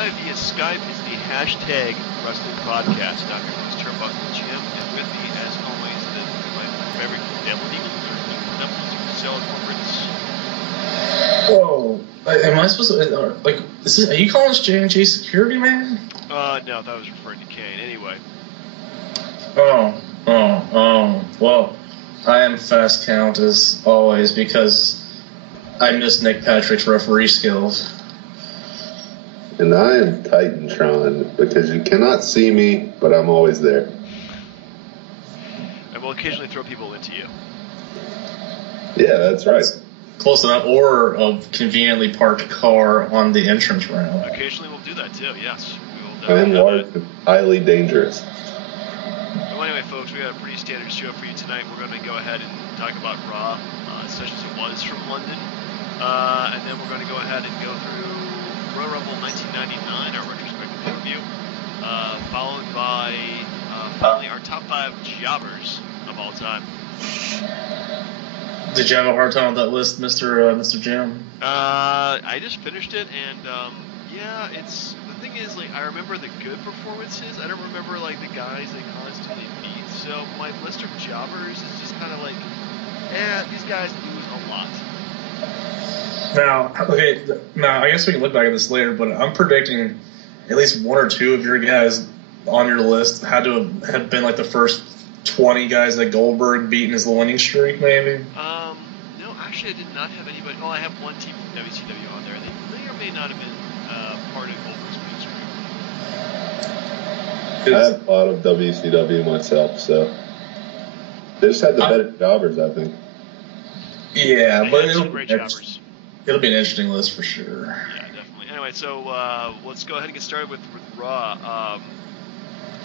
live via Skype. It's the hashtag Wrestling Podcast. I'm your host, Turnbuckle Jim, and with me, as always, my favorite Devil Eagle, Marcelo Corporates. Whoa! Am I supposed to are you calling us J&J Security, man? No, I thought I was referring to Kane. Anyway. Well, I am fast count as always because I miss Nick Patrick's referee skills. And I am Titantron because you cannot see me, but I'm always there. I will occasionally throw people into you. Yeah, that's right. Close enough, or a conveniently parked car on the entrance ramp. Occasionally we'll do that too, yes. We will I'm definitely large and highly dangerous. Well, anyway, folks, we got a pretty standard show for you tonight. We're going to go ahead and talk about Raw, such as it was from London. And then we're going to go ahead and go through Royal Rumble 1999, our retrospective interview, followed by finally our top 5 jobbers of all time. Did you have a hard time with that list, Mr. Jim? I just finished it, and yeah, it's the thing is, like, I remember the good performances. I don't remember like the guys they constantly beat. So my list of jobbers is just kind of like, these guys lose a lot. Now, I guess we can look back at this later, but I'm predicting at least one or two of your guys on your list had to have been like the first 20 guys that Goldberg beat in his winning streak, maybe? No, actually I did not have anybody. Oh, I have one team from WCW on there. They may or may not have been part of Goldberg's winning streak. I have a lot of WCW myself, so they just had the better jobbers, I think. Yeah, but it'll be an interesting list for sure. Yeah, definitely. Anyway, so let's go ahead and get started with Raw.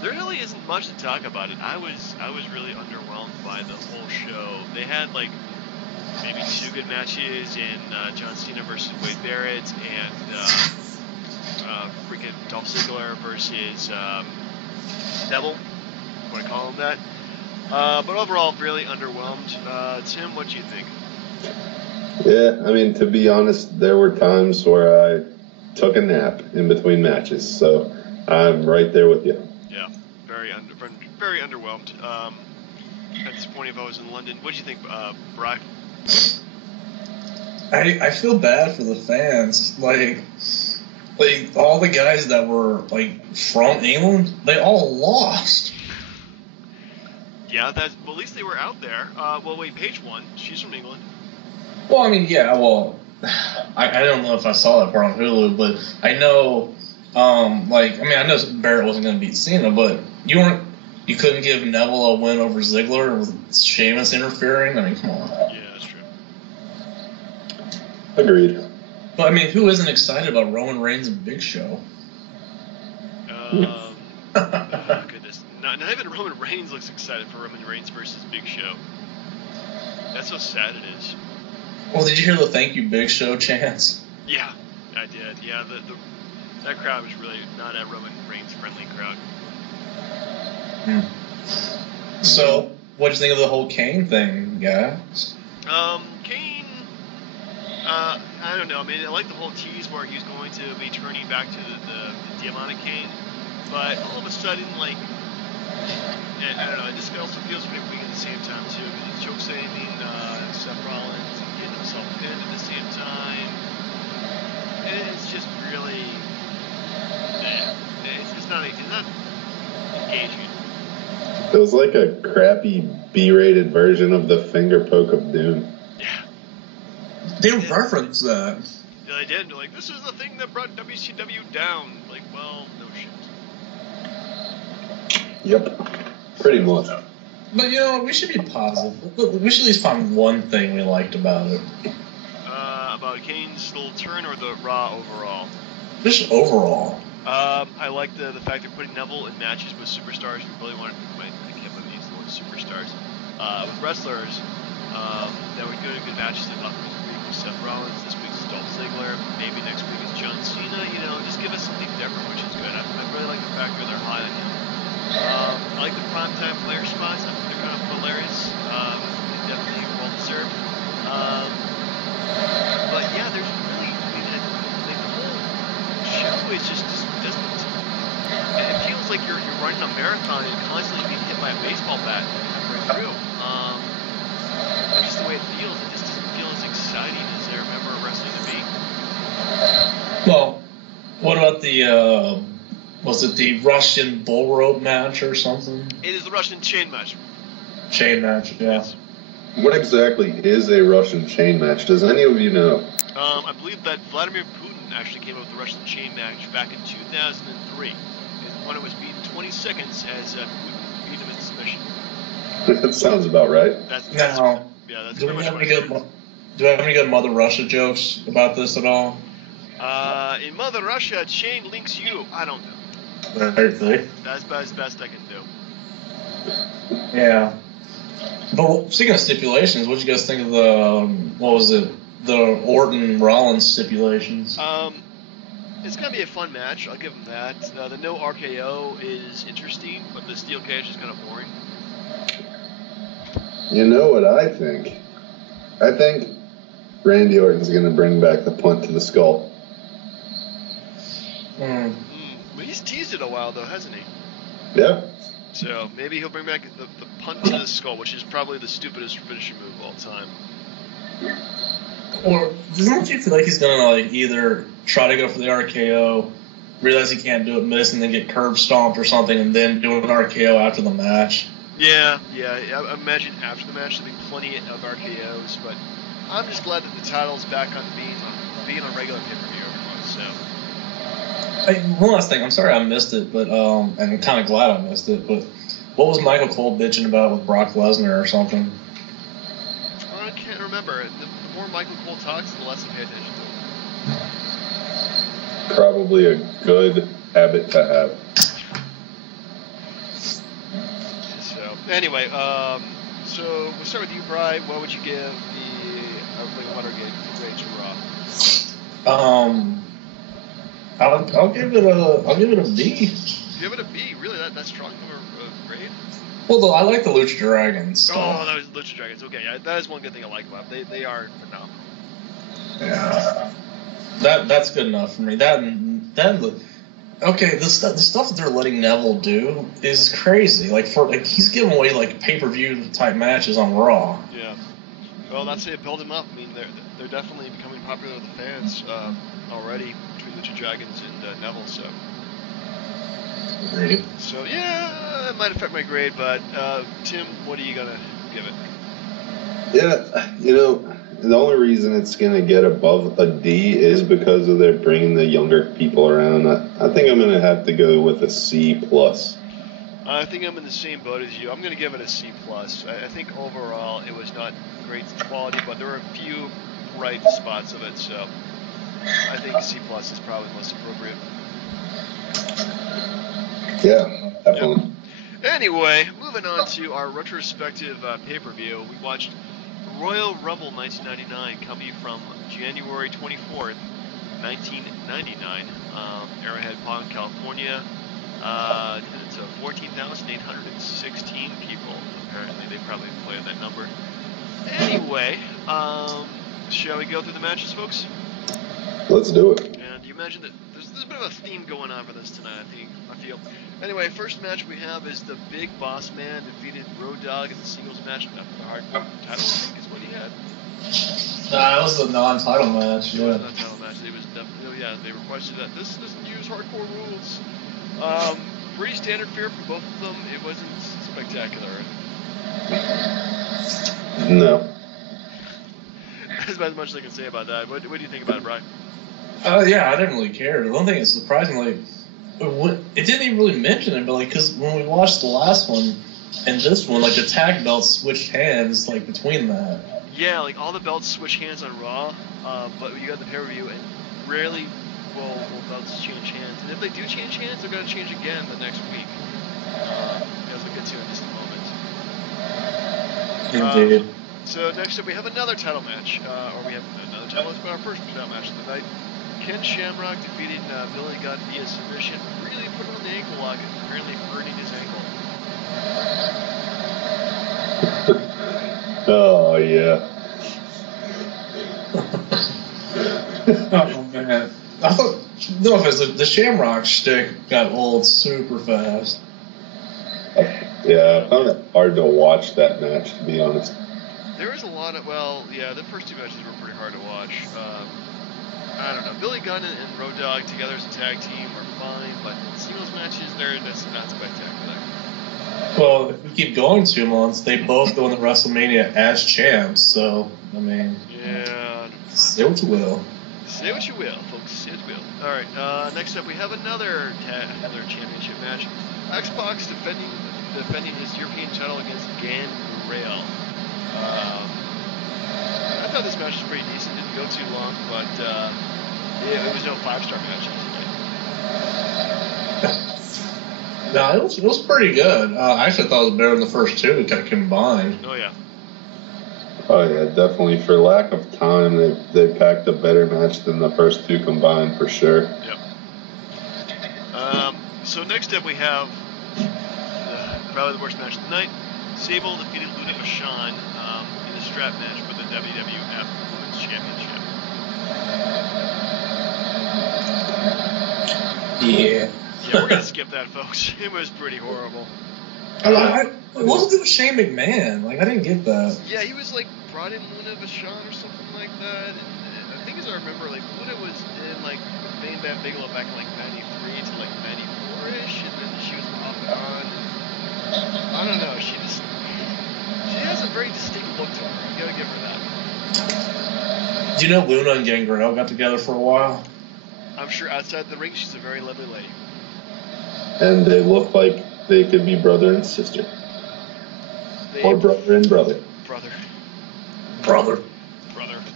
There really isn't much to talk about it. I was really underwhelmed by the whole show. They had like maybe 2 good matches in John Cena versus Wade Barrett and freaking Dolph Ziggler versus Devil. I want to call him that. But overall, really underwhelmed. Tim, what do you think? Yeah, I mean, to be honest, there were times where I took a nap in between matches, so I'm right there with you. Yeah, very underwhelmed. Disappointed if I was in London. What do you think, Brock? I feel bad for the fans. Like all the guys that were like from England, they all lost. Yeah, at least they were out there. Well, wait, Paige won. She's from England. Well, I mean, yeah. Well, I don't know if I saw that part on Hulu, but I know. I know Barrett wasn't going to beat Cena, but you couldn't give Neville a win over Ziggler with Sheamus interfering. I mean, come on. Yeah, that's true. Agreed. But I mean, who isn't excited about Roman Reigns and Big Show? Goodness, not even Roman Reigns looks excited for Roman Reigns versus Big Show. That's how sad it is. Well, did you hear the "Thank You, Big Show" chants? Yeah, I did. Yeah, that crowd was really not a Roman Reigns friendly crowd. So, what do you think of the whole Kane thing, guys? Kane, I don't know. I mean, I like the whole tease where he's going to be turning back to the demonic Kane, but all of a sudden, like, I don't know. It just also feels pretty weak at the same time too, because he's joke saying Seth Rollins and getting himself pinned at the same time. It's just really, it's not engaging. It was like a crappy B-rated version of the finger poke of Doom. Yeah. They referenced that. Yeah, they did. They're like, this is the thing that brought WCW down. Like, well, no shit. Yep. Pretty much. But, you know, we should be positive. We should at least find one thing we liked about it. About Kane's little turn or the Raw overall? Just overall. I like the fact they're putting Neville in matches with superstars. We really wanted to I can't believe these the word superstars. With wrestlers that were doing good matches. This week was Seth Rollins. This week is Dolph Ziggler. Maybe next week is John Cena. You know, just give us something different, which is good. I really like the fact that they're high on him. I like the primetime player spots. I think they're kind of hilarious. Definitely well deserved. But yeah, there's really, I mean, the whole show is just like you're running a marathon and constantly being hit by a baseball bat halfway through. Just the way it feels, it just doesn't feel as exciting as I remember wrestling to be. Well, what about the was it the Russian bull rope match or something? It is the Russian chain match. Chain match, yes. What exactly is a Russian chain match? Does any of you know? I believe that Vladimir Putin actually came up with the Russian chain match back in 2003. And when it was beaten 20 seconds as Putin beat him in submission. That sounds about right. That's Do pretty we much have what any it good? is. Do we have any good Mother Russia jokes about this at all? In Mother Russia, chain links you. I don't know. Very That's the best I can do. Yeah. But speaking of stipulations, what did you guys think of the Orton Rollins stipulations? It's gonna be a fun match. I'll give them that. The no RKO is interesting, but the steel cage is kind of boring. You know what I think? I think Randy Orton's going to bring back the punt to the skull. Mm. Well, he's teased it a while though, hasn't he? Yeah. So maybe he'll bring back the punt to the skull, which is probably the stupidest finishing move of all time. Or doesn't you feel like he's gonna like either try to go for the RKO, realize he can't do it, miss, and then get curb stomped or something, and then do an RKO after the match? Yeah. I imagine after the match there'll be plenty of RKOs, but I'm just glad that the title's back on being on regular pay-per-view every month. So. One last thing, I'm sorry I missed it, but and I'm kind of glad I missed it. But what was Michael Cole bitching about with Brock Lesnar or something? I can't remember. The more Michael Cole talks, the less I pay attention to him. Probably a good habit to have. So anyway, so we'll start with you, Bri. What would you give the Watergate grade to Raw? I'll give it a B. Give it a B. Really, that's strong of a grade. Well, I like the Lucha Dragons stuff. Oh, that was Lucha Dragons. Okay, yeah, that is one good thing I like about them. They are phenomenal. Yeah, that's good enough for me. Okay, the stuff that they're letting Neville do is crazy. He's giving away like pay-per-view type matches on Raw. Yeah. Well, that's it. Build him up. I mean, they're definitely becoming popular with the fans already between Lucha Dragons and Neville. So. Great. So yeah, it might affect my grade, but Tim, what are you gonna give it? Yeah, the only reason it's going to get above a D is because of their bringing the younger people around. I think I'm going to have to go with a C+. I think I'm in the same boat as you. I'm going to give it a C+. I think overall it was not great quality, but there were a few bright spots of it, so I think C+ is probably the most appropriate. Yeah, definitely. Yep. Anyway, moving on to our retrospective pay-per-view. We watched Royal Rumble 1999 coming from January 24th, 1999, Arrowhead Park, California. Attendance of 14,816 people. Apparently, they probably played that number. Anyway, shall we go through the matches, folks? Let's do it. And you mentioned that there's a bit of a theme going on for this tonight, I feel. Anyway, first match we have is the Big Boss Man defeated Road Dogg in the singles match after the hardcore title, I think is what he had. Nah, it was a non-title match. It was a non-title match. It was definitely, they requested that this doesn't use hardcore rules. Pretty standard fare for both of them. It wasn't spectacular. No. That's about as much as I can say about that. What do you think about it, Brian? Yeah, I didn't really care. The one thing is surprisingly, it didn't even really mention it, but because when we watched the last one and this one, the tag belts switched hands between that. Yeah, all the belts switch hands on Raw, but you got the pay-per-view, and rarely will belts change hands. And if they do change hands, they're going to change again the next week, as we'll get to in just a moment. Indeed. So next up, we have another title match, or we have another title. It's our first title match of the night. Ken Shamrock defeating Billy Gunn via submission. Really put on the ankle lock and apparently hurting his ankle. Oh, yeah. Oh, man. I thought no offense, the Shamrock shtick got old super fast. Yeah, I found it hard to watch that match, to be honest. There was a lot of, the first two matches were pretty hard to watch. I don't know. Billy Gunn and Road Dogg together as a tag team are fine, but singles matches, that's not spectacular. Well, if we keep going 2 months, they both go into WrestleMania as champs, so, I mean... Yeah. Say what you will. Say what you will, folks. Say what you will. All right, next up we have another championship match. X-Pac defending his European title against Gangrel. I thought this match was pretty decent. Didn't go too long, but it was no 5-star match tonight. No, it was pretty good. I actually thought it was better than the first two kind of combined. Oh, yeah. Oh, yeah, definitely. For lack of time, they packed a better match than the first two combined, for sure. Yep. So next up we have probably the worst match of the night. Sable defeated Luna Vachon in a strap match for the WWF Women's Championship. Yeah. Yeah, we're going to skip that, folks. It was pretty horrible. What was it with Shane McMahon? Like, I didn't get that. Yeah, he was, like, brought in Luna Vachon or something like that. And I think as I remember, like, Luna was in, like, Bam Bam Bigelow back in, like, 93 to, like, 94-ish. And then she was off and on. And I don't know. She has a very distinct look to her. You got to give her that. Do you know Luna and Gangrel got together for a while? I'm sure outside the ring, she's a very lovely lady. And they look like they could be brother and sister. Or brother and brother. Brother.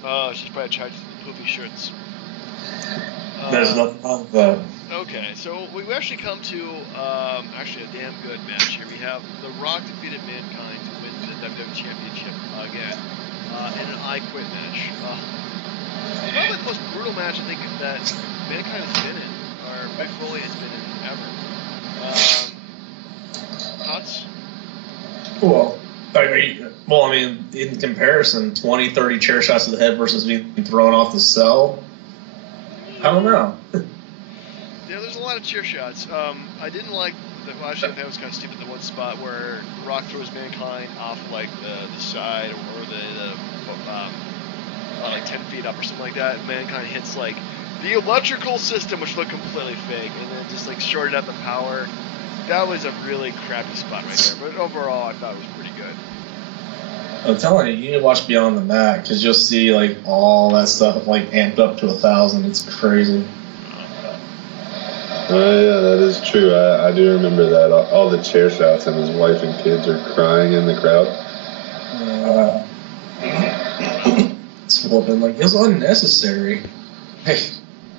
Oh, she's probably charged with the poopy shirts. There's nothing wrong with that. Okay, so we actually come to actually a damn good match here. We have The Rock defeated Mankind to win the WWE Championship again in an I Quit match. Probably the most brutal match I think that Mankind has been in, or Mick Foley has been in ever. Thoughts? Well, I mean, in comparison, 20, 30 chair shots to the head versus being thrown off the cell, I don't know. Yeah, there's a lot of chair shots. I didn't like actually, that was kind of stupid, the one spot where Rock throws Mankind off, like, the side or the like 10 feet up or something like that. Mankind hits, like, the electrical system, which looked completely fake, and then just, like, shorted out the power. That was a really crappy spot right there, but overall I thought it was pretty good. I'm telling you, you need to watch Beyond the Mat, because you'll see, like, all that stuff, like, amped up to 1,000. It's crazy. Yeah, that is true. I do remember that. All the chair shots, and his wife and kids are crying in the crowd. It's flipping. Like, it was unnecessary. Hey,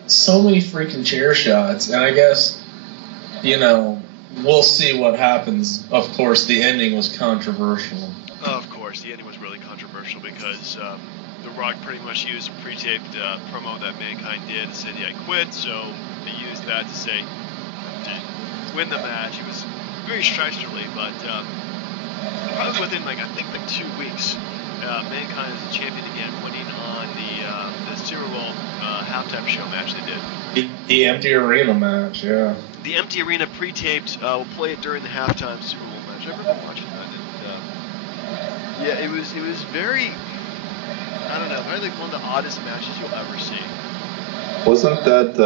so many freaking chair shots, and I guess, we'll see what happens. Of course, the ending was controversial. Of course, the ending was really controversial because The Rock pretty much used a pre-taped promo that Mankind did and said, I quit, so they used that to say, to win the match. It was very shysterly, but probably within, I think 2 weeks, Mankind is the champion again, winning on the Super Bowl halftime show match they did. The empty arena match, yeah. The empty arena pre-taped. We'll play it during the halftime Super Bowl match. I remember watching that. And, yeah, it was very. I don't know. Probably like one of the oddest matches you'll ever see. Wasn't that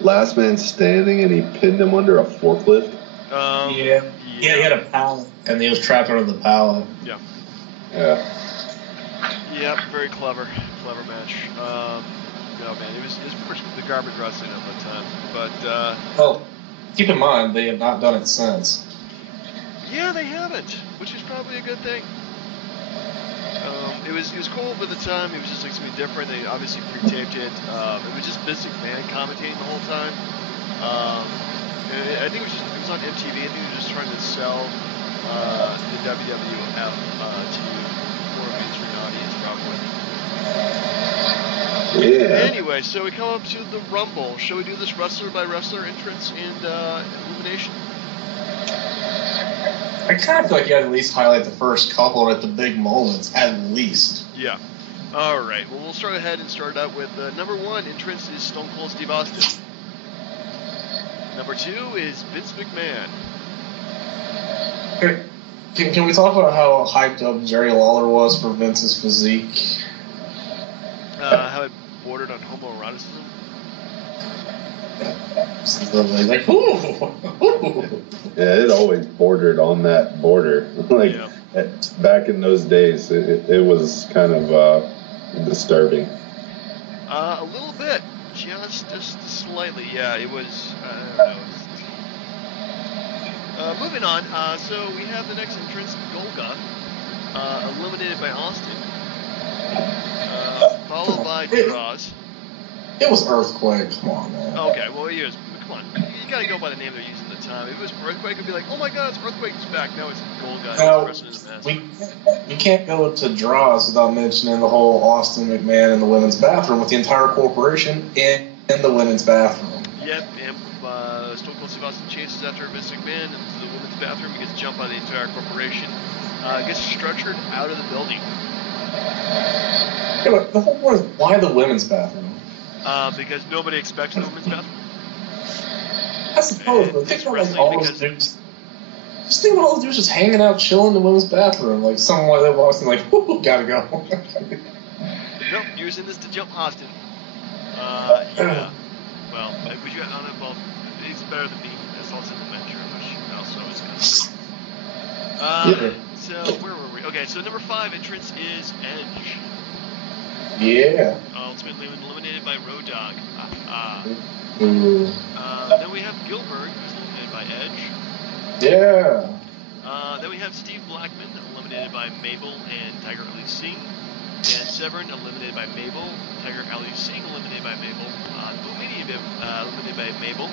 Last Man Standing and he pinned him under a forklift? Yeah, he had a pallet and he was trapped under the pallet. Yeah. Yeah, very clever match. No, man, it was pretty much the garbage wrestling at that time. But well, keep in mind they have not done it since. Yeah, they haven't, which is probably a good thing. It was cool at the time. It was just like something different. They obviously pre-taped it. It was just Vince McMahon commentating the whole time. I think it was on MTV. I think they were just trying to sell the WWF to more mainstream audience, probably. Yeah. Anyway, so we come up to the Rumble. Shall we do this wrestler by wrestler entrance and elimination? I kind of feel like you had to at least highlight the first couple at the big moments, at least. Yeah. All right. Well, we'll start ahead and start out with number one entrance is Stone Cold Steve Austin. Number 2 is Vince McMahon. Can we talk about how hyped up Jerry Lawler was for Vince's physique? How it bordered on homoeroticism? Like, ooh. Yeah, it always bordered on that border. Back in those days, it was kind of disturbing. A little bit, just slightly. Yeah, it was. I don't know. Moving on. So we have the next entrance, Golga, eliminated by Austin, followed by Droz. It was Earthquake. Come on, man. Okay, well, come on. You gotta go by the name they're using at the time. If it was Earthquake, it'd be like, oh my god, it's Earthquake's back. No, it's Golga. No, we can't go to Droz without mentioning the whole Austin McMahon in the women's bathroom with the entire corporation in the women's bathroom. Yep, and Stone Cold Steve Austin chases after Vince McMahon into the women's bathroom. He gets jumped by the entire corporation. Gets stretchered out of the building. Yeah, but the whole point is, why the women's bathroom? Because nobody expects the women's bathroom. I suppose, but think about all those dudes. Just think about all those dudes just hanging out, chilling in the women's bathroom. Like someone that walks in, like, whoo, gotta go. Nope, using this to jump Austin. Yeah. Well, would you on it? Well, he's better than me. That's also the mentor, which also is kind of. So where were we? Okay, so number 5 entrance is Edge. Yeah. Ultimately eliminated by Road Dogg. Ooh. Then we have Gilbert, who's eliminated by Edge. Yeah. Then we have Steve Blackman, eliminated by Mabel and Tiger Ali Singh. Dan Severn, eliminated by Mabel. Tiger Ali Singh, eliminated by Mabel. Boomini, eliminated by Mabel.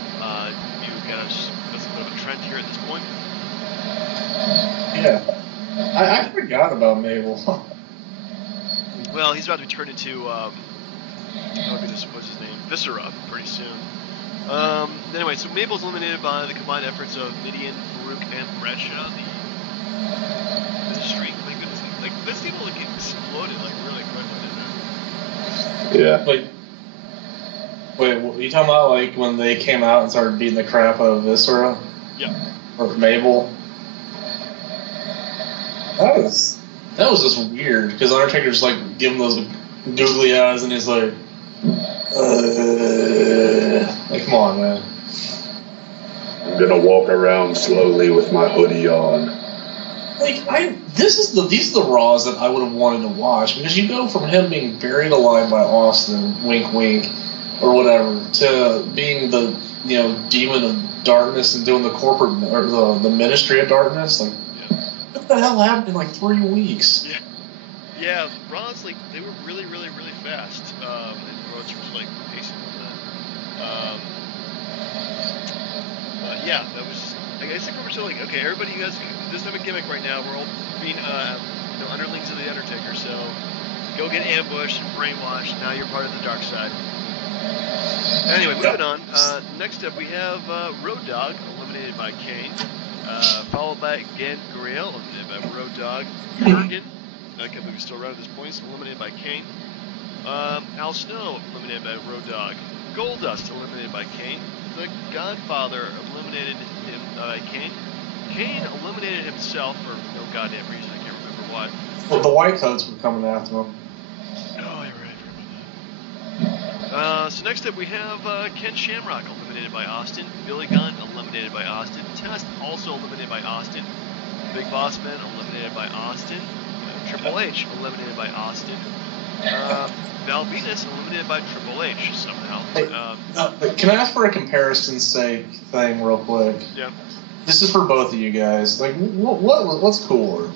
You got that's a bit of a trend here at this point. Yeah. I forgot about Mabel. Well, he's about to be turned into, what's his name? Viscera, pretty soon. Anyway, so Mabel's eliminated by the combined efforts of Mideon, Farouk, and Bradshaw. The Ministry, my goodness, like, this people exploded, like, really quickly, didn't Yeah. Wait, what, you talking about, like, when they came out and started beating the crap out of Viscera? Yeah. Or Mabel? That was just weird, because Undertaker's, like, giving those googly eyes, and he's like, come on, man. I'm gonna walk around slowly with my hoodie on. Like, these are the Raws that I would have wanted to watch, because you go from him being buried alive by Austin, wink wink, or whatever, to being the, demon of darkness and doing the corporate, or the ministry of darkness. Like, what the hell happened in like 3 weeks? Yeah, Raws, like, they were really, really, really fast. And Rhodes was like pacing on that. Yeah, that was. I guess we're still like, okay, everybody, you guys, doesn't have a gimmick right now. We're all being, underlings of the Undertaker. So go get ambushed and brainwashed. Now you're part of the dark side. Anyway, moving on. Next up, we have Road Dogg, eliminated by Kane. Followed by Gangrel, eliminated by Road Dogg. Jurgen, I can't believe he's still around at this point, so eliminated by Kane. Al Snow, eliminated by Road Dogg. Goldust, eliminated by Kane. The Godfather, eliminated him by Kane. Kane eliminated himself for no goddamn reason, I can't remember why. Well, the White Coats were coming after him. Oh, you're right, I forgot that. So next up we have Ken Shamrock, eliminated by Austin. Billy Gunn, eliminated by Austin. Test, also eliminated by Austin. Big Boss Man, eliminated by Austin. Triple H, eliminated by Austin. Val Venus, eliminated by Triple H somehow. Can I ask for a comparison's sake thing real quick? Yeah. This is for both of you guys. Like, what's cooler?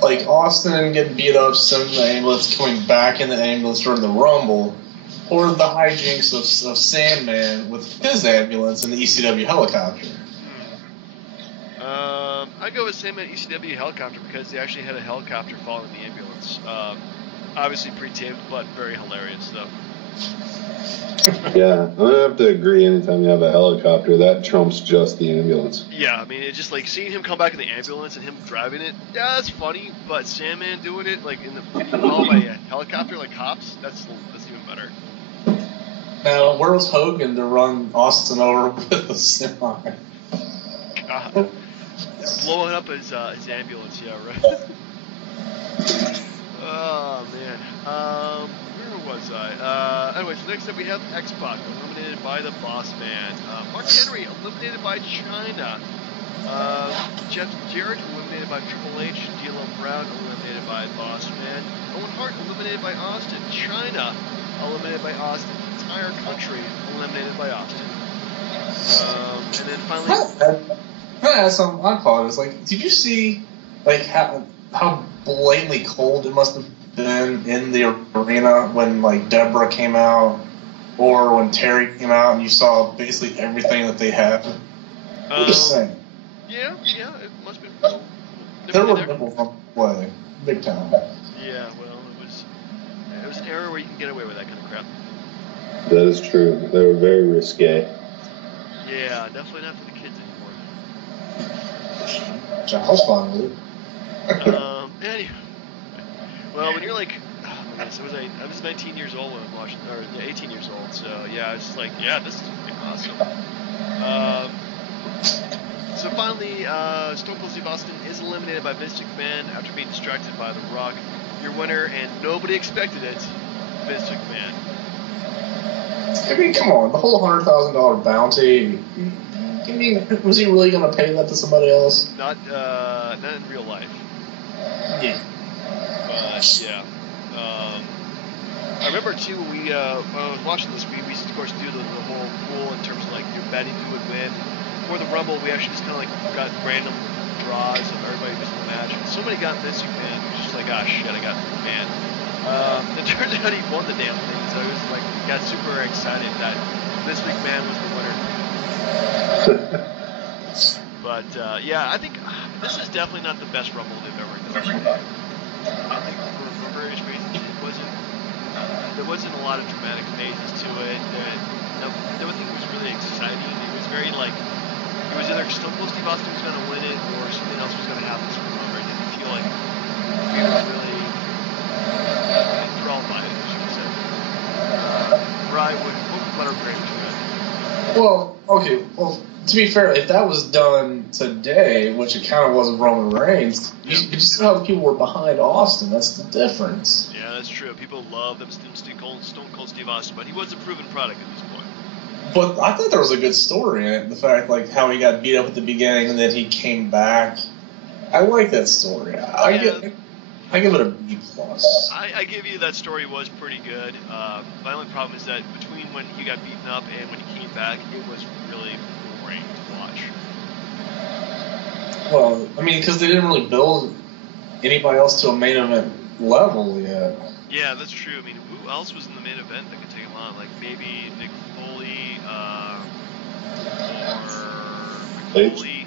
Like, Austin getting beat up, sent in the ambulance, coming back in the ambulance during the Rumble, or the hijinks of Sandman with his ambulance and the ECW helicopter? I'd go with Sandman ECW helicopter because they actually had a helicopter following the ambulance. Obviously pre-taped, but very hilarious, though. Yeah, I'm going to have to agree. Anytime you have a helicopter, that trumps just the ambulance. Yeah, I mean, it's just like seeing him come back in the ambulance and him driving it, yeah, that's funny, but Sandman doing it, like, followed by a helicopter, like Hops, that's even better. Now, where was Hogan to run Austin over with a semi? God. Blowing up his ambulance, yeah, right. Oh man. Where was I? Anyways, next up we have X-Pac, eliminated by the Boss Man. Mark Henry eliminated by China. Jeff Jarrett eliminated by Triple H. D'Lo Brown eliminated by Boss Man. Owen Hart eliminated by Austin. China eliminated by Austin. Entire country eliminated by Austin. And then finally. I apologize. Like, did you see, like, how blatantly cold it must have been in the arena when, like, Deborah came out, or when Terry came out, and you saw basically everything that they had? I'm just saying. Yeah, it must have been. There were nipples on play, big time. Yeah, well, it was an era where you can get away with that kind of crap. That is true. They were very risque. Yeah, definitely not for the kids anymore. I was fine with it. Anyway, well, when you're like, oh my goodness, I was 19 years old when I was watching, or 18 years old, so yeah, I was just like, yeah, this is pretty awesome. So finally, Stone Cold Steve Austin is eliminated by Vince McMahon after being distracted by The Rock. Your winner, and nobody expected it, Vince McMahon. I mean, come on, the whole $100,000 bounty. I mean, was he really going to pay that to somebody else? Not in real life. Yeah. But yeah. I remember too when when I was watching this, we used to, of course, do the whole pool in terms of like you're betting who would win. For the Rumble, we actually just kind of like got random draws of everybody who's in the match. And somebody got Vince McMahon, which was just like, ah, shit, I got McMahon. It turned out he won the damn thing, so it was like got super excited that Vince McMahon was the winner. But yeah, I think this is definitely not the best Rumble they've ever done. I think for various reasons there wasn't a lot of dramatic phases to it. The only thing that was really exciting, it was very like it was either Stone Cold Steve Austin was going to win it or something else was going to happen. So I didn't feel like we were really enthralled by it, as you said. Rye would let her grade to it. Well, okay. Well, to be fair, if that was done today, which it kind of was with Roman Reigns, you see how the people were behind Austin. That's the difference. Yeah, that's true. People love them Stone Cold Steve Austin, but he was a proven product at this point. But I thought there was a good story in it. The fact, like, how he got beat up at the beginning and then he came back. I like that story. I give it a B+. I give you that story was pretty good. My only problem is that between when he got beaten up and when he came back, it was really boring to watch. Well, I mean, because they didn't really build anybody else to a main event level yet. Yeah, that's true. I mean, who else was in the main event that could take him on? Like maybe Mick Foley, or McFoley,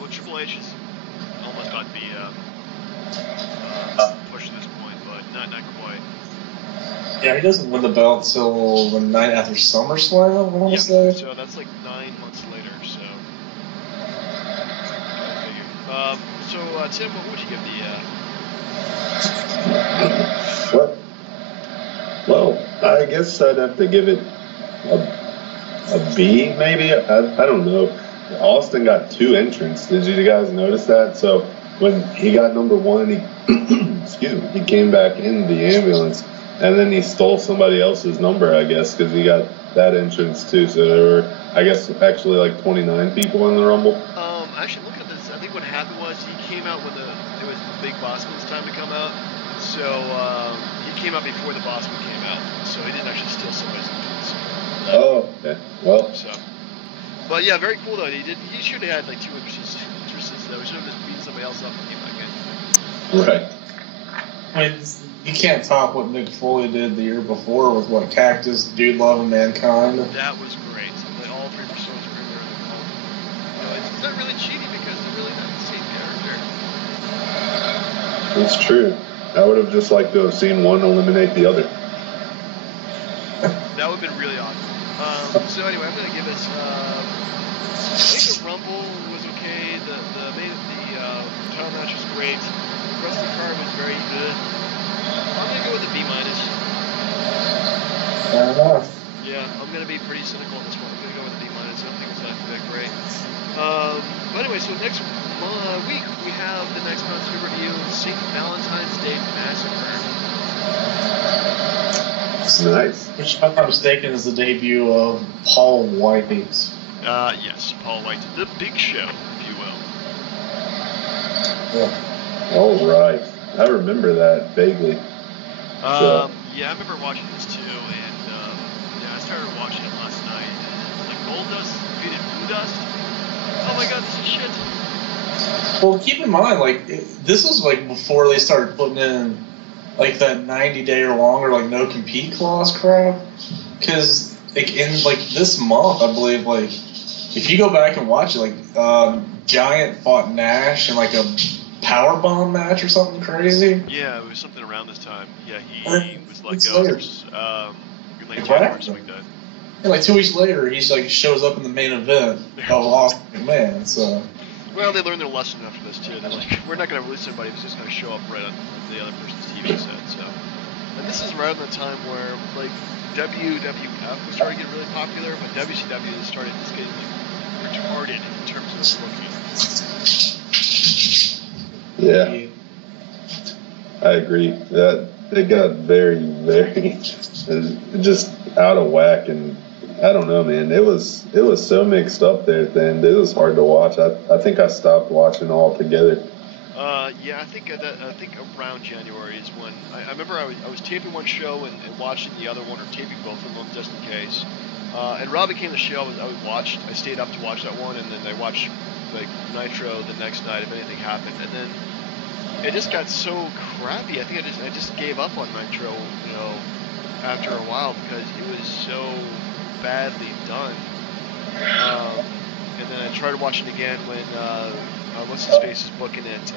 or Triple H is almost about to be pushed to this point, but not quite. Yeah, he doesn't win the belt till the night after SummerSlam, I want to say. So that's like 9 months later, so. Tim, what would you give the... What? Well, I guess I'd have to give it a B, maybe. I don't know. Austin got 2 entrants. Did you guys notice that? So when he got number 1, he he came back in the ambulance, and then he stole somebody else's number, I guess, because he got that entrance too. So there were, I guess, actually like 29 people in the Rumble. Actually, look at this. I think what happened was he came out when it was the Big Bossman's time to come out. So he came out before the Bossman came out. So he didn't actually steal somebody's entrance. Oh, okay. Well. So, but yeah, very cool though. He should have had like 2 entrances though. He should have just beaten somebody else up and came back in. Right. I mean, you can't top what Mick Foley did the year before with what Cactus, Dude Love, and Mankind. That was great. All 3 personas were in there in the call. It's not really cheating because they're really not the same character. It's true. I would have just liked to have seen one eliminate the other. That would have been really awesome. So anyway, I'm going to give us. I think the Rumble was okay. The title match was great. The rest of the card was very good. I'm going to go with a B-. Fair enough. going to be pretty cynical on this one. I'm going to go with a B-. I don't think it's that great. But anyway, so next week we have the next month's review, St. Valentine's Day Massacre. Nice. Which, if I'm not mistaken, is the debut of Paul White. Yes, Paul White, the Big Show, if you will. Yeah. All right. I remember that vaguely. Yeah, I remember watching this too, and I started watching it last night. And like Goldust defeated Blue Dust. Oh my God, this is shit. Well, keep in mind, like, this was like before they started putting in like that 90-day or longer like no compete clause crap. Because like in like this month, I believe, like if you go back and watch it, like Giant fought Nash in like a powerbomb match or something crazy. Yeah, it was something around this time. Yeah, he was let go. Like January or something like that. And like 2 weeks later, he's like shows up in the main event of Austin McMahon. So. Well, they learned their lesson after this too. They're like, we're not going to release somebody who's just going to show up right on the other person's TV set. So, and this is around the time where like WWF was starting to get really popular, but WCW started just getting like retarded in terms of its booking. Yeah, I agree. That it got very, very just out of whack, and I don't know, man. It was so mixed up there at the end. It was hard to watch. I think I stopped watching altogether. Yeah, I think around January is when I remember I was taping one show and watching the other one, or taping both of them just in case. And Raw became the show I stayed up to watch that one, and then I watched like Nitro the next night if anything happened, and then it just got so crappy. I think I just gave up on Nitro, after a while because it was so badly done. And then I tried watching again when what's his face is booking it.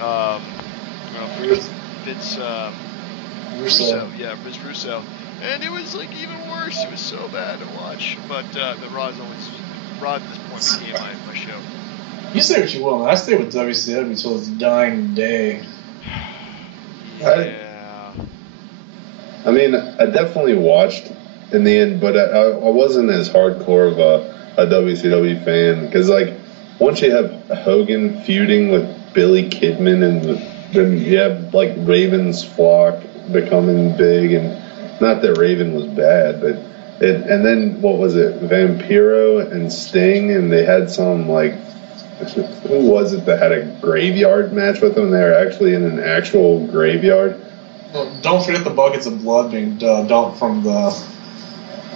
Vince Russo. Yeah, Vince Russo. And it was like even worse. It was so bad to watch. But Raw at this point became my show. You say what you will, man. I stay with WCW until its dying day. Yeah. I mean, I definitely watched in the end, but I wasn't as hardcore of a WCW fan because, like, once you have Hogan feuding with Billy Kidman, and then you have like Raven's flock becoming big, and not that Raven was bad, but and then what was it, Vampiro and Sting, and they had some like, who was it that had a graveyard match with them? They were actually in an actual graveyard. Well, don't forget the buckets of blood being dumped from the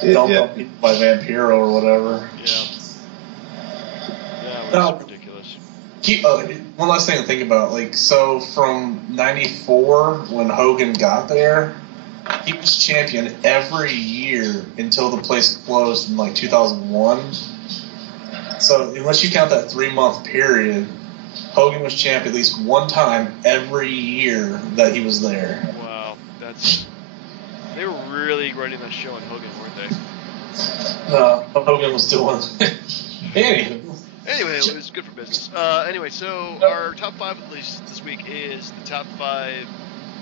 dumped by Vampiro or whatever. Yeah. Yeah, it was ridiculous. One last thing to think about, like, so from '94 when Hogan got there, he was champion every year until the place closed in like 2001. So unless you count that 3-month period, Hogan was champ at least one time every year that he was there. Wow, they were really running that show on Hogan, weren't they? No, Hogan was doing Anyway, it was good for business. Anyway, so our top 5 at least this week is the top 5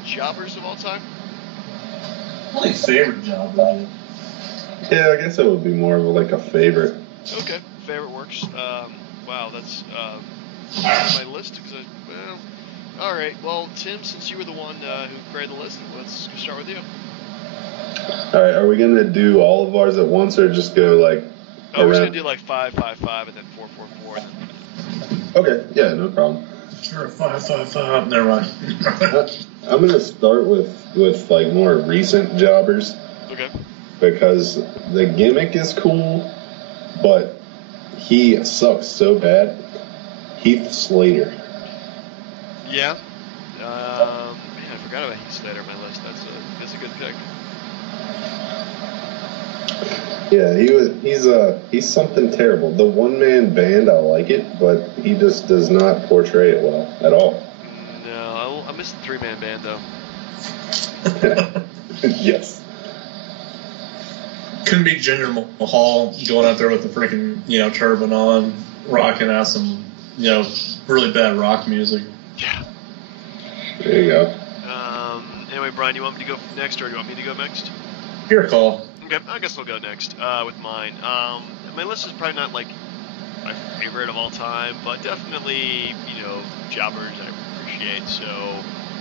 jobbers of all time. Only favorite jobber. Yeah, I guess it would be more of like a favorite. Okay, favorite works. Wow, that's my list. All right. Well, Tim, since you were the one who created the list, let's start with you. All right, are we gonna do all of ours at once, or just go like? Oh, we're just gonna do like 5, 5, 5, and then 4, 4, 4. Okay, yeah, no problem. Sure, 5, 5, 5. Never mind. I'm gonna start with like more recent jobbers. Okay. Because the gimmick is cool, but he sucks so bad. Heath Slater. Yeah. Man, I forgot about Heath Slater on my list. That's a good pick. Yeah, he's something terrible. The one-man band, I like it, but he just does not portray it well at all. No, I miss the 3-man band though. Yes. Couldn't be Jinder Mahal going out there with the freaking turban on, rocking out some really bad rock music. Yeah. There you go. Anyway, Brian, you want me to go next, or do you want me to go next? Your call. Okay, I guess I'll go next with mine. My list is probably not like my favorite of all time, but definitely, jobbers I appreciate. So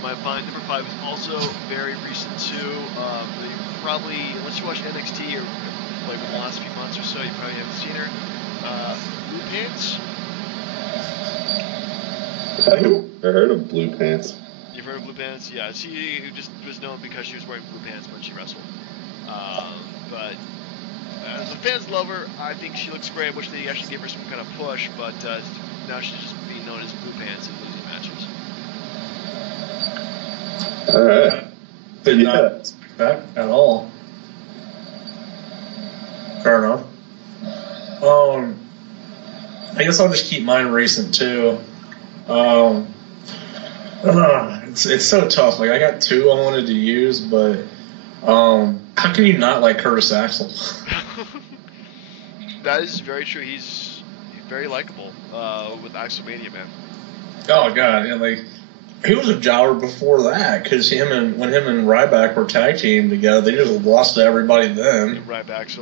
my number 5 is also very recent too. But probably, unless you watch NXT or like in the last few months or so, you probably haven't seen her. Blue Pants. I heard of Blue Pants. You've heard of Blue Pants? Yeah, she just was known because she was wearing blue pants when she wrestled. But as a fans love her, I think she looks great. I wish they actually gave her some kind of push, but now she's just being known as Blue Pants in losing matches. All right. Did not expect that at all. Fair enough. I guess I'll just keep mine recent too. It's so tough. Like I got 2 I wanted to use, but how can you not like Curtis Axel? That is very true. He's very likable with Axelmania, man. Oh god, and like he was a jobber before that because when him and Ryback were tag team together, they just lost to everybody then. Ryback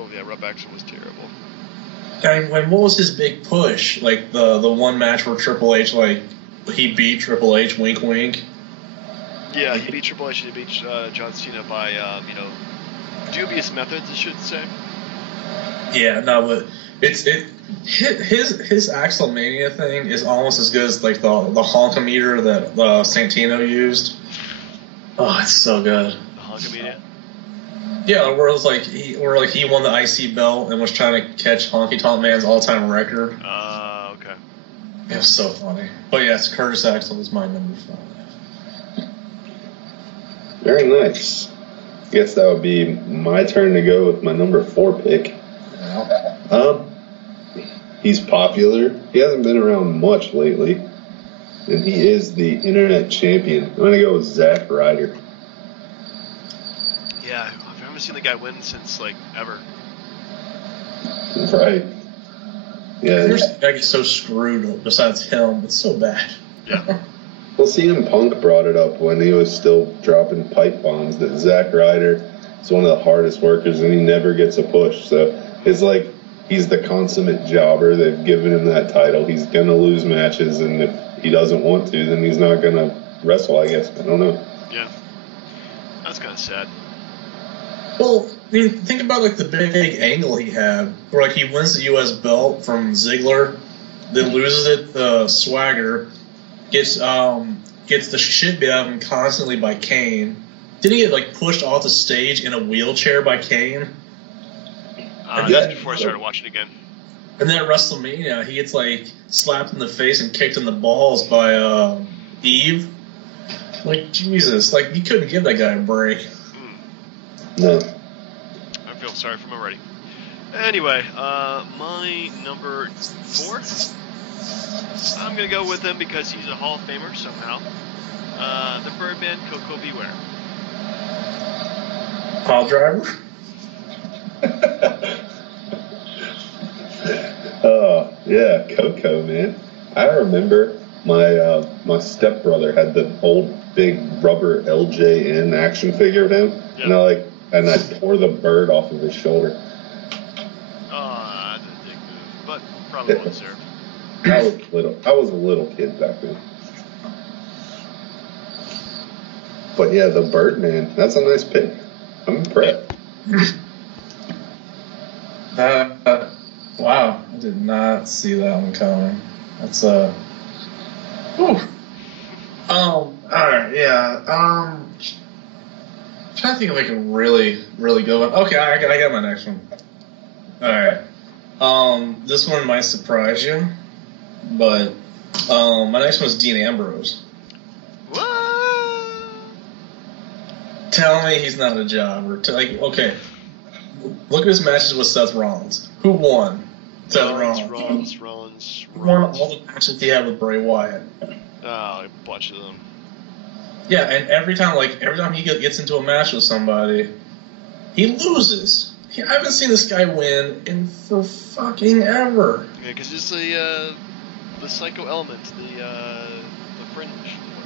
was terrible. And what was his big push? Like the one match where Triple H he beat Triple H, wink wink. Yeah, he beat Triple H and he beat John Cena by dubious methods, I should say. Yeah, no, but his Axelmania thing is almost as good as like the honkometer that Santino used. Oh, it's so good. The honkometer. Yeah, where it was like he won the IC belt and was trying to catch Honky Tonk Man's all-time record. Okay. It was so funny. But yes, Curtis Axel is my number 5. Very nice. I guess that would be my turn to go with my number 4 pick. Yeah. He's popular. He hasn't been around much lately. And he is the internet champion. I'm going to go with Zack Ryder. Yeah, I haven't seen the guy win since, like, ever. Right. Yeah. There's a guy gets so screwed besides him. It's so bad. Yeah. Well, CM Punk brought it up when he was still dropping pipe bombs that Zack Ryder is one of the hardest workers and he never gets a push. So it's like he's the consummate jobber. They've given him that title. He's going to lose matches, and if he doesn't want to, then he's not going to wrestle, I guess. I don't know. Yeah. That's kind of sad. Well, I mean, think about like the big angle he had, where like he wins the U.S. belt from Ziggler, then loses it to Swagger, gets the shit beat out of him constantly by Kane. Didn't he get like pushed off the stage in a wheelchair by Kane? That's before I started watching again. And then at WrestleMania, he gets like slapped in the face and kicked in the balls by Eve. Like Jesus, like you couldn't give that guy a break. No. I feel sorry for him already. Anyway, my number 4. I'm going to go with him because he's a Hall of Famer somehow. The Birdman, Koko Beware. Pile driver? Oh, yeah, Coco, man. I remember my stepbrother had the old big rubber LJN action figure of him, yep. and I tore the bird off of his shoulder. That's a dick move, but probably well deserved. I was a little kid back then. But yeah, the Birdman, that's a nice pick. I'm impressed. Wow, I did not see that one coming. That's whew. Alright, yeah. I'm trying to think of like a really, really good one. Okay, I got my next one. Alright. This one might surprise you, but my next one is Dean Ambrose. What? Tell me he's not a jobber. Okay, look at his matches with Seth Rollins. Who won? Seth Rollins. Rollins. Won all the matches he had with Bray Wyatt. Oh, a bunch of them. Yeah, and every time he gets into a match with somebody, he loses. I haven't seen this guy win in for fucking ever. Yeah, because it's the psycho element, the fringe,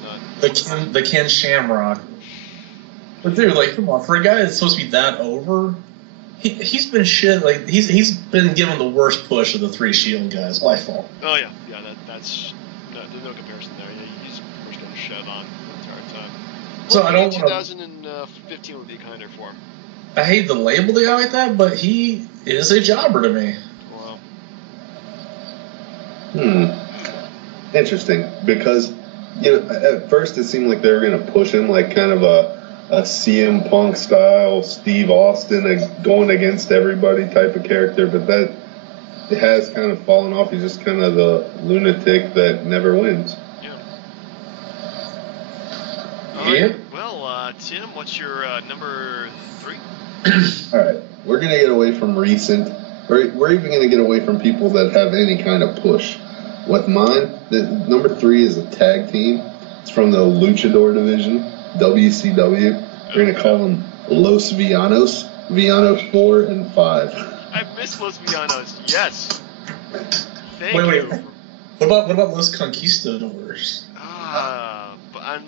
whatnot. The Ken Shamrock. But dude, like, come on, for a guy that's supposed to be that over, he's been shit. Like he's been given the worst push of the 3 Shield guys by far. Oh yeah, that's there's no comparison there. Yeah, he's pretty much getting shed on the entire time. So I don't 2015 would be kinder for him. I hate to label the guy like that, but he is a jobber to me. Wow. Interesting, because at first it seemed like they were going to push him like kind of a CM Punk style Steve Austin going against everybody type of character, but that it has kind of fallen off. He's just kind of the lunatic that never wins. Yeah. Yeah. Well, Tim, what's your number 3? All right, we're going to get away from recent. We're even going to get away from people that have any kind of push. With mine, the number 3 is a tag team. It's from the Luchador division, WCW. We're going to call them Los Villanos. Villanos 4 and 5. I miss Los Villanos. Yes. Thank Wait. you. What about Los Conquistadors? But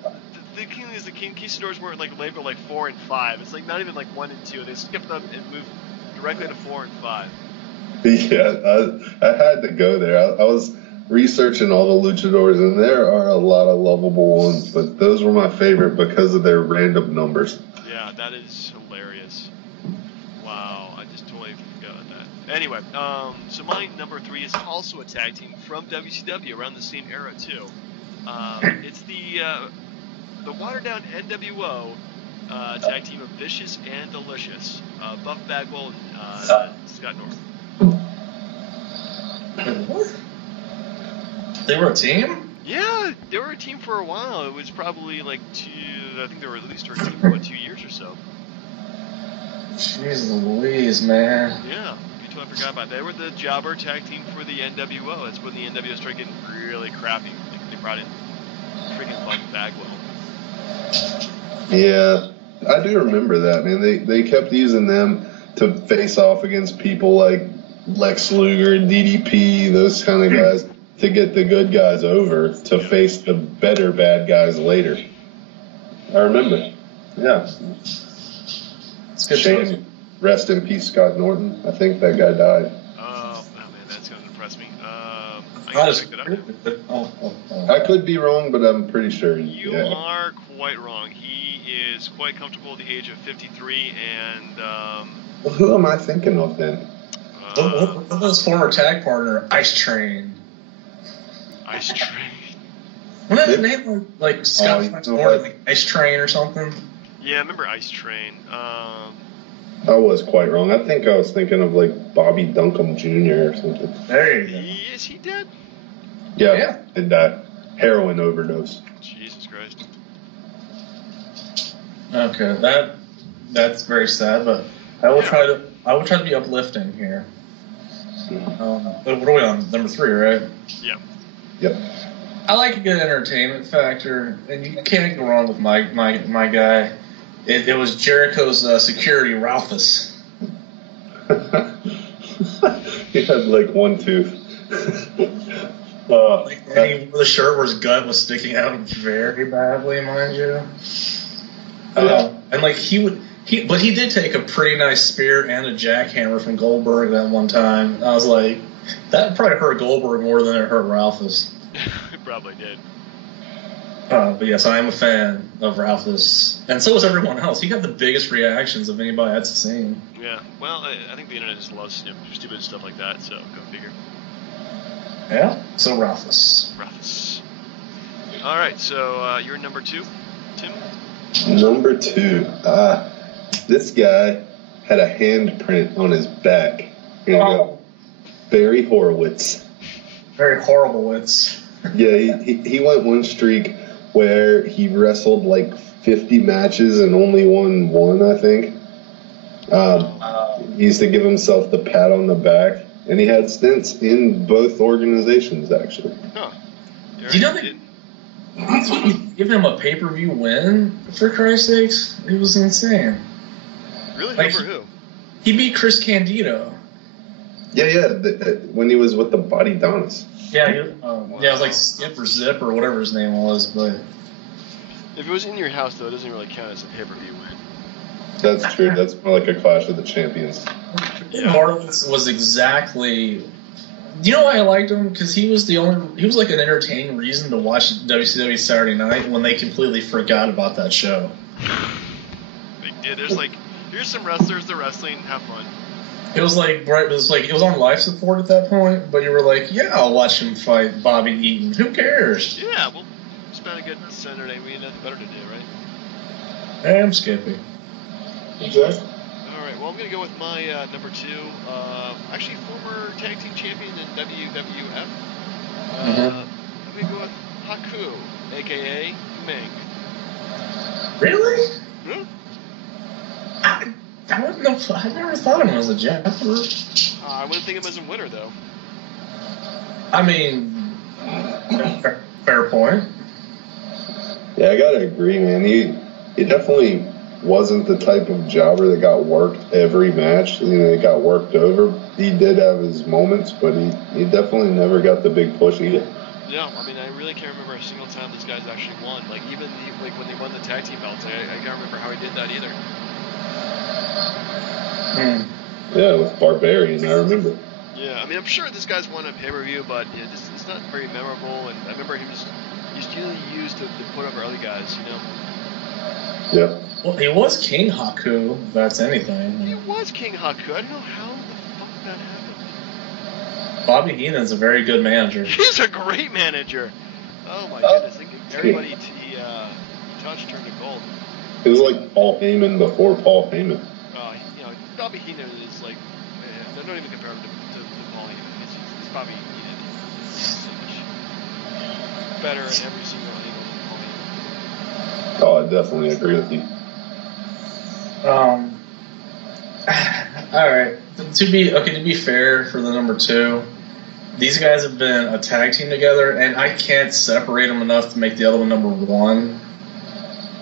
the thing is, the Conquistadors weren't like labeled like 4 and 5. It's like not even like 1 and 2. They skipped them and moved directly to 4 and 5. Yeah, I had to go there. I was researching all the luchadors, and there are a lot of lovable ones, but those were my favorite because of their random numbers. Yeah, that is hilarious. Wow, I just totally forgot about that. Anyway, so my number 3 is also a tag team from WCW around the same era too. It's the watered down NWO tag team of Vicious and Delicious, Buff Bagwell and Scott Norton. What? They were a team? Yeah, they were a team for a while. It was probably like I think they were at least a team for 2 years or so. Jeez Louise, man. Yeah, I totally forgot about that. They were the jobber tag team for the NWO. That's when the NWO started getting really crappy. Like, they brought in freaking Buff Bagwell. Yeah, I do remember that, man. They kept using them to face off against people like Lex Luger, DDP, those kind of guys, to get the good guys over to face the better bad guys later. I remember. Yeah. It's good. Shame. Rest in peace, Scott Norton. I think that guy died. Oh man, that's gonna depress me. I I gotta just, check that out. I could be wrong, but I'm pretty sure. You are quite wrong. He is quite comfortable at the age of 53, and Well, who am I thinking of then? What about his former tag partner, Ice Train? Ice Train. Wasn't that his name like Scott Norton, like Ice Train or something? Yeah, I remember Ice Train. I was quite wrong. I think I was thinking of like Bobby Duncombe Jr. or something. There you go. Is he dead? Yeah. Did that heroin overdose. Jesus Christ. Okay, that's very sad, but I will try to be uplifting here. What are we on? Number 3, right? Yeah. Yep. I like a good entertainment factor, and you can't go wrong with my guy. It was Jericho's security, Ralphus. He had like one tooth. And the shirt where his gut was sticking out very badly, mind you. And like but he did take a pretty nice spear and a jackhammer from Goldberg that one time. I was like, that probably hurt Goldberg more than it hurt Ralphus. It probably did. But yes, I am a fan of Ralphus, and so was everyone else. He got the biggest reactions of anybody I'd seen. Yeah. Well, I think the internet just loves stupid stuff like that. So go figure. Yeah. So Ralphus. All right. So you're number 2, Tim. Number 2. This guy had a handprint on his back. Here you go. Barry Horowitz. Very horrible wits. Yeah, he went one streak where he wrestled like 50 matches and only won 1, I think. He used to give himself the pat on the back, and he had stints in both organizations, actually. Huh. Do you know that give him a pay-per-view win, for Christ's sakes? It was insane. Really? Like, For who? He beat Chris Candido. Yeah, when he was with the Body Donis. Yeah, it was like Skip or Zip or whatever his name was, but... If it was in your house, though, it doesn't really count as a pay-per-view win. That's true. That's more like a Clash of the Champions. Marvelous was exactly. Do you know why I liked him? Because he was like an entertaining reason to watch WCW Saturday Night when they completely forgot about that show. They did. There's like, here's some wrestlers, they're wrestling, have fun. It was like it was on life support at that point, but you were like, yeah, I'll watch him fight Bobby Eaton. Who cares? Yeah, we'll spend a good Saturday. We had nothing better to do, right? Hey, I'm Skippy. Exactly. All right. Well, I'm gonna go with my number 2. Actually, former tag team champion in WWF. I'm gonna go with Haku, aka Meng. Really? Hmm? I wouldn't know. I never thought of him as a jabber. I wouldn't think of him as a winner, though. I mean, fair point. Yeah, I gotta agree, man. He definitely wasn't the type of jobber that got worked every match. You know, he got worked over. He did have his moments, but he definitely never got the big push either. Yeah, I mean, I really can't remember a single time this guy's actually won. Like, even like when they won the tag team belts, I can't remember how he did that either. Yeah, with Barbarian, I remember. Yeah, I mean, I'm sure this guy's won a pay-per-view, but yeah, it's not very memorable. And I remember he's usually used to put over other guys, you know. Yeah. Well, he was King Haku, if that's anything. He was King Haku. I don't know how the fuck that happened. Bobby Heenan's a very good manager. He's a great manager. Oh my goodness! Like everybody he touched turned to gold. It was like Paul Heyman before Paul Heyman. You know, Bobby Heenan is like, don't even compare him to Paul Heyman. It's Bobby Heenan. He's so much better in every single angle than Paul Heyman. Oh, I definitely agree with you. All right. To be fair for the number 2, these guys have been a tag team together, and I can't separate them enough to make the other one number 1.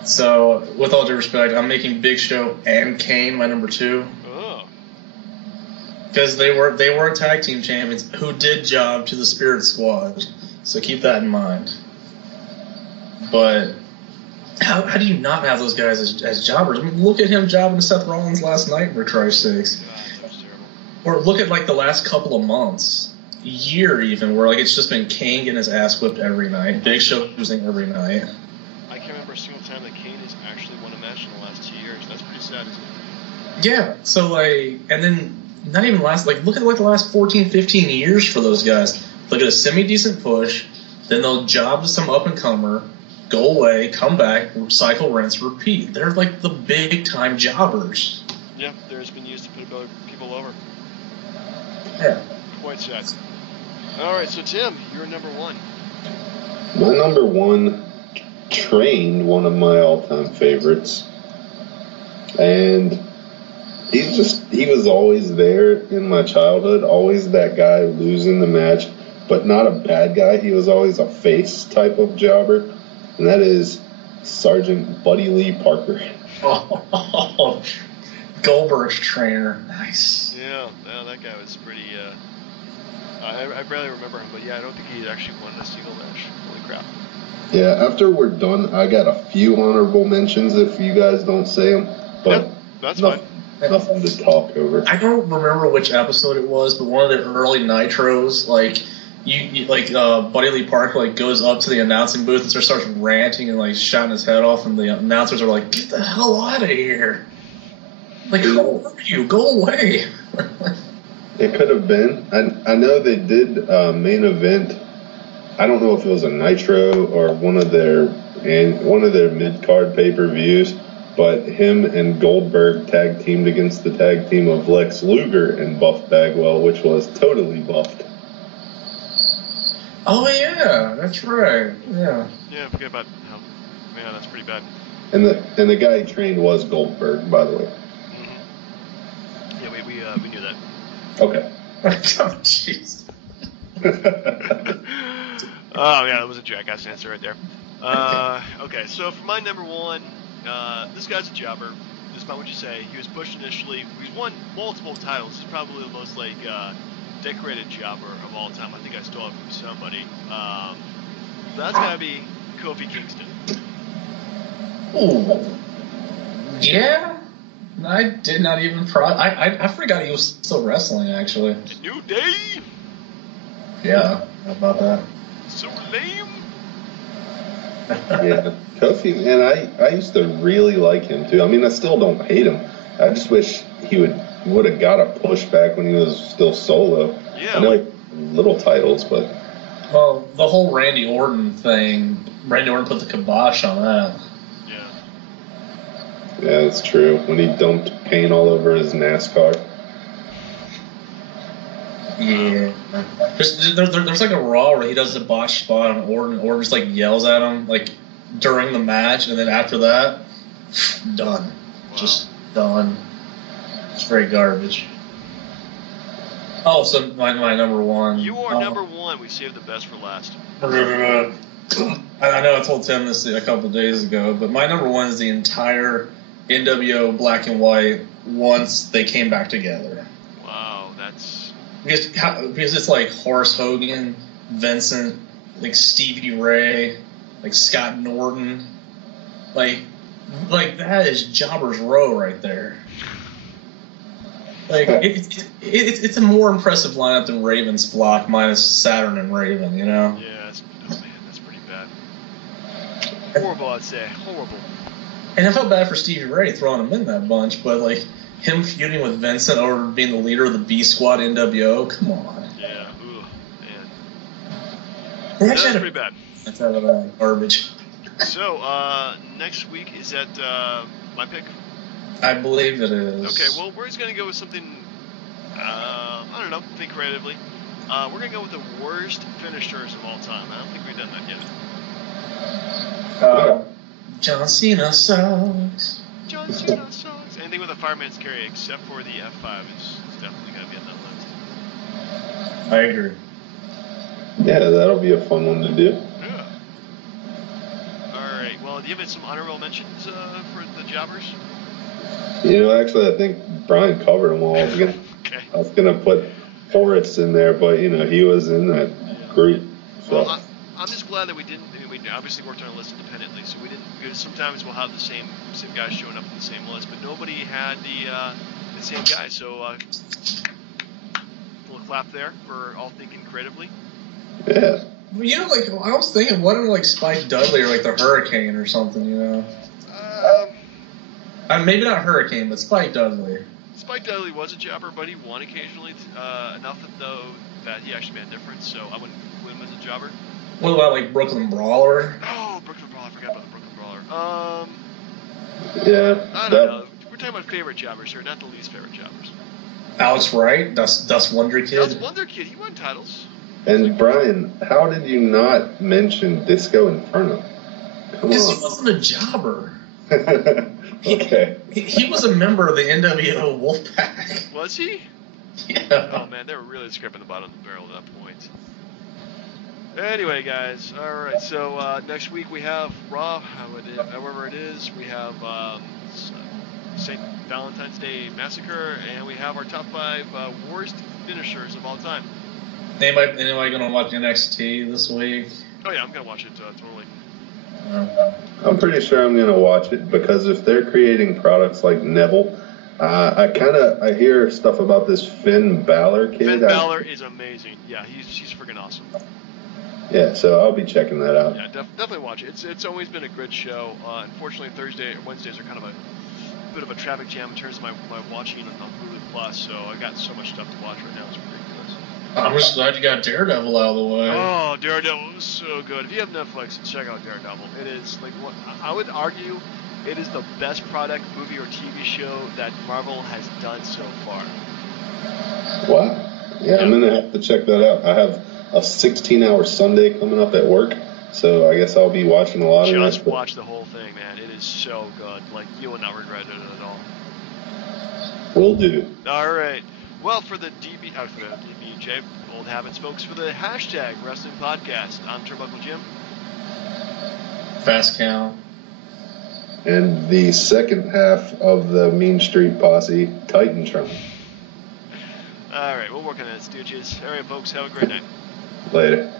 So, with all due respect, I'm making Big Show and Kane my number 2. Oh. Because they were tag team champions who did job to the Spirit Squad. So keep that in mind. But how do you not have those guys as jobbers? I mean, look at him jobbing to Seth Rollins last night, for Christ's sakes. God, that was terrible. Or look at like the last couple of months, year even, where like it's just been Kane getting his ass whipped every night, Big Show losing every night. I can't remember a single time that Kane has actually won a match in the last 2 years. That's pretty sad, isn't it? Yeah, so like, and then not even look at like the last 14, 15 years for those guys. They'll get a semi-decent push, then they'll job to some up-and-comer, go away, come back, cycle, rinse, repeat. They're like the big-time jobbers. Yeah, they're just been used to put people over. Yeah. Quite sad. All right, so Tim, you're number 1. My number 1 trained one of my all-time favorites, and he was always there in my childhood, always that guy losing the match, but not a bad guy. He was always a face type of jobber, and that is Sergeant Buddy Lee Parker. Oh, Goldberg's trainer. Nice. Yeah, that guy was pretty. I barely remember him, but yeah, I don't think he actually won a single match. Holy crap. Yeah, after we're done, I got a few honorable mentions if you guys don't say them, but yeah, that's fine. Nothing to talk over. I don't remember which episode it was, but one of the early Nitros, like Buddy Lee Parker like goes up to the announcing booth and starts ranting and like shouting his head off, and the announcers are like, "Get the hell out of here! Like, who are you? Go away!" It could have been. I know they did main event. I don't know if it was a Nitro or one of their mid card pay-per-views, but him and Goldberg tag teamed against the tag team of Lex Luger and Buff Bagwell, which was totally buffed. Oh yeah, that's right. Yeah. Yeah, I forget about how. Man, that's pretty bad. And the guy he trained was Goldberg, by the way. Mm-hmm. Yeah, we knew that. Okay. Oh jeez. Oh yeah, that was a jackass answer right there. Okay, so for my number 1, this guy's a jobber. Despite what you say, he was pushed initially. He's won multiple titles. He's probably the most decorated jobber of all time. I think I stole it from somebody. That's gotta be Kofi Kingston. Ooh. Yeah. I did not even I forgot he was still wrestling, actually. A New Day? Yeah, how about that? So lame. Yeah, Kofi, and I used to really like him too. I mean, I still don't hate him. I just wish he would have got a push back when he was still solo. Yeah. I know little titles, but Well, the whole Randy Orton thing, Randy Orton put the kibosh on that. Yeah. yeah, it's true. When he dumped paint all over his NASCAR. Yeah. There's like a Raw where he does the botch spot on Orton. Orton just like yells at him like during the match, and then after that, done. Wow. Just done. Straight garbage. Oh, so my number one. You are number one. We saved the best for last. I know I told Tim this a couple days ago, but my number one is the entire NWO Black and White once they came back together. Wow, that's... Because it's like Horace Hogan, Vincent, like Stevie Ray, like Scott Norton, like that is Jobber's Row right there. Like it's a more impressive lineup than Raven's block minus Saturn and Raven, you know. Yeah, that's pretty bad. Horrible, I'd say. Horrible. And I felt bad for Stevie Ray throwing him in that bunch, but like him feuding with Vincent over being the leader of the B Squad NWO, come on. Yeah, ooh, man. That's pretty bad. That's garbage. So, next week, is that my pick? I believe it is. Okay, well, we're just going to go with something, I don't know, think creatively. We're going to go with the worst finishers of all time. I don't think we've done that yet. John Cena sucks. John Cena sucks. Anything with a fireman's carry except for the F5 is definitely going to be on that list. I agree. Yeah, that'll be a fun one to do. Yeah. Alright, well, do you have some honorable mentions for the jobbers? You know, actually, I think Brian covered them all. Okay. I was gonna put Horace in there, but you know, he was in that group. So. Well, I'm just glad that we didn't. We obviously worked on a list independently, so we didn't. Because sometimes we'll have the same guys showing up in the same list, but nobody had the same guy. So, a little clap there for all thinking creatively. Yeah. You know, like I was thinking, what if like Spike Dudley or like the Hurricane or something, you know? Maybe not Hurricane, but Spike Dudley. Spike Dudley was a jobber, but he won occasionally enough that he actually made a difference. So I wouldn't put him as a jobber. What about like Brooklyn Brawler? Oh, Brooklyn Brawler! I forgot about the Brooklyn Brawler. Yeah. I don't know. We're talking about favorite jobbers here, not the least favorite jobbers. Alex Wright, Dust Wonder Kid. Dust Wonder Kid, he won titles. And Brian, how did you not mention Disco Inferno? Because he wasn't a jobber. Okay. He was a member of the NWO Wolfpack. Was he? Yeah. Oh man, they were really scraping the bottom of the barrel at that point. Anyway, guys, all right. So next week we have Raw, however it is. We have St. Valentine's Day Massacre, and we have our top 5 worst finishers of all time. Anybody gonna watch NXT this week? Oh yeah, I'm gonna watch it totally. I'm pretty sure I'm gonna watch it because if they're creating products like Neville, I hear stuff about this Finn Balor kid. Finn Balor is amazing. Yeah, he's freaking awesome. Yeah, so I'll be checking that out. Yeah, definitely watch it. It's always been a good show. Unfortunately, Wednesdays are kind of a bit of a traffic jam in terms of my watching on Hulu Plus. So I got so much stuff to watch right now. It's ridiculous. I'm just glad you got Daredevil out of the way. Oh, Daredevil is so good. If you have Netflix, check out Daredevil. It is like I would argue it is the best product, movie, or TV show that Marvel has done so far. Wow. Yeah, I'm gonna have to check that out. I have a 16-hour Sunday coming up at work, so I guess I'll be watching a lot of that. Just watch the whole thing, man. It is so good. Like, you will not regret it at all. Will do. All right. Well, for the DBJ, old habits, folks, for the hashtag Wrestling Podcast, I'm Turnbuckle Jim. Fast Cow. And the second half of the Mean Street Posse, Titantron. All right, we'll work on that, stooges. All right, folks, have a great night. Later.